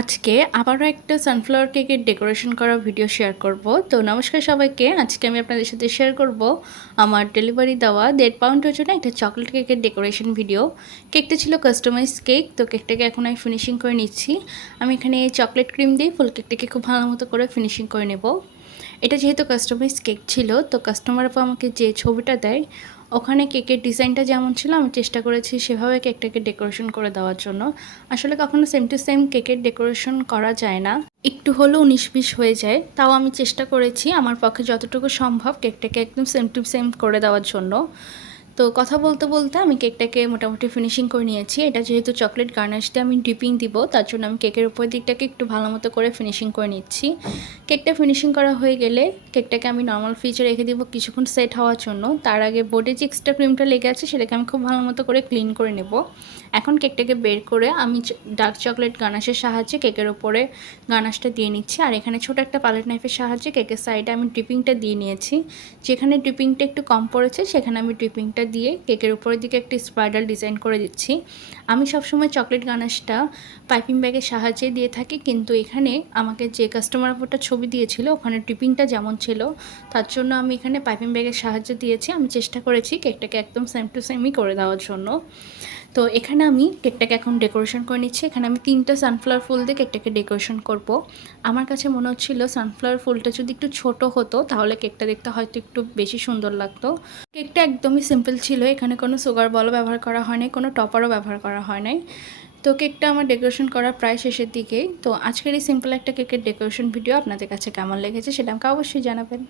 আজকে আবারও একটা সানফ্লাওয়ার কেকের ডেকোরেশন করা ভিডিও শেয়ার করব। তো নমস্কার সবাইকে। আজকে আমি আপনাদের সাথে শেয়ার করব আমার ডেলিভারি দেওয়া 1.5 পাউন্ড ওজনের একটা চকলেট কেকের ডেকোরেশন ভিডিও। কেকটা ছিল কাস্টমাইজ কেক। তো কেকটাকে এখন আমি ফিনিশিং করে নিচ্ছি। আমি এখানে চকলেট ক্রিম দিয়ে ফুল কেকটাকে খুব ভালো মতো করে ফিনিশিং করে নেব। এটা যেহেতু কাস্টমাইজ কেক ছিল, তো কাস্টমার আপু আমাকে যে ছবিটা দেয় ওখানে কেকের ডিজাইনটা যেমন ছিল আমি চেষ্টা করেছি সেভাবে কেকটাকে ডেকোরেশন করে দেওয়ার জন্য। আসলে কখনো সেম টু সেম কেকের ডেকোরেশন করা যায় না, একটু হলেও 19-20 হয়ে যায়। তাও আমি চেষ্টা করেছি আমার পক্ষে যতটুকু সম্ভব কেকটাকে একদম সেম টু সেম করে দেওয়ার জন্য। তো কথা বলতে বলতে আমি কেকটাকে মোটামুটি ফিনিশিং করে নিয়েছি। এটা যেহেতু চকলেট গার্নিশ দিয়ে আমি ডিপিং দিব, তার জন্য আমি কেকের উপর দিকটাকে একটু ভালো মতো করে ফিনিশিং করে নিচ্ছি। কেকটা ফিনিশিং করা হয়ে গেলে কেকটাকে আমি নর্মাল ফ্রিজে রেখে দিব কিছুক্ষণ সেট হওয়ার জন্য। তার আগে বোর্ডে যে এক্সট্রা ক্রিমটা লেগে আছে সেটাকে আমি খুব ভালো মতো করে ক্লিন করে নেব। এখন কেকটাকে বের করে আমি ডার্ক চকলেট গানাশের সাহায্যে কেকের উপরে গানাশটা দিয়ে নিচ্ছি। আর এখানে ছোট একটা পালেট নাইফের সাহায্যে কেকের সাইডে আমি ড্রিপিংটা দিয়ে নিয়েছি। যেখানে ড্রিপিংটা একটু কম পড়েছে সেখানে আমি ড্রিপিংটা দিয়ে কেকের উপরের দিকে একটি স্পাইরাল ডিজাইন করে দিচ্ছি। আমি সবসময় চকলেট গানাশটা পাইপিং ব্যাগের সাহায্যে দিয়ে থাকি, কিন্তু এখানে আমাকে যে কাস্টমার আপুটা ছবি দিয়েছিল ওখানে ড্রিপিংটা যেমন ছিল তার জন্য আমি এখানে পাইপিং ব্যাগের সাহায্য দিয়েছি। আমি চেষ্টা করেছি কেকটাকে একদম সেম টু সেমই করে দেওয়ার জন্য। তো এখানে আমি কেকটাকে এখন ডেকোরেশন করে নিচ্ছি। এখানে আমি 3টা সানফ্লাওয়ার ফুল দিয়ে কেকটাকে ডেকোরেশন করব। আমার কাছে মনে হচ্ছিল সানফ্লাওয়ার ফুলটা যদি একটু ছোট হতো তাহলে কেকটা দেখতে হয়তো একটু বেশি সুন্দর লাগতো। কেকটা একদমই সিম্পল ছিল, এখানে কোনো সুগার বলও ব্যবহার করা হয় নাই, কোনো টপারও ব্যবহার করা হয় নাই। তো কেকটা আমার ডেকোরেশন করা প্রায় শেষের দিকেই। তো আজকের এই সিম্পল একটা কেকের ডেকোরেশন ভিডিও আপনাদের কাছে কেমন লেগেছে সেটা আমাকে অবশ্যই জানাবেন।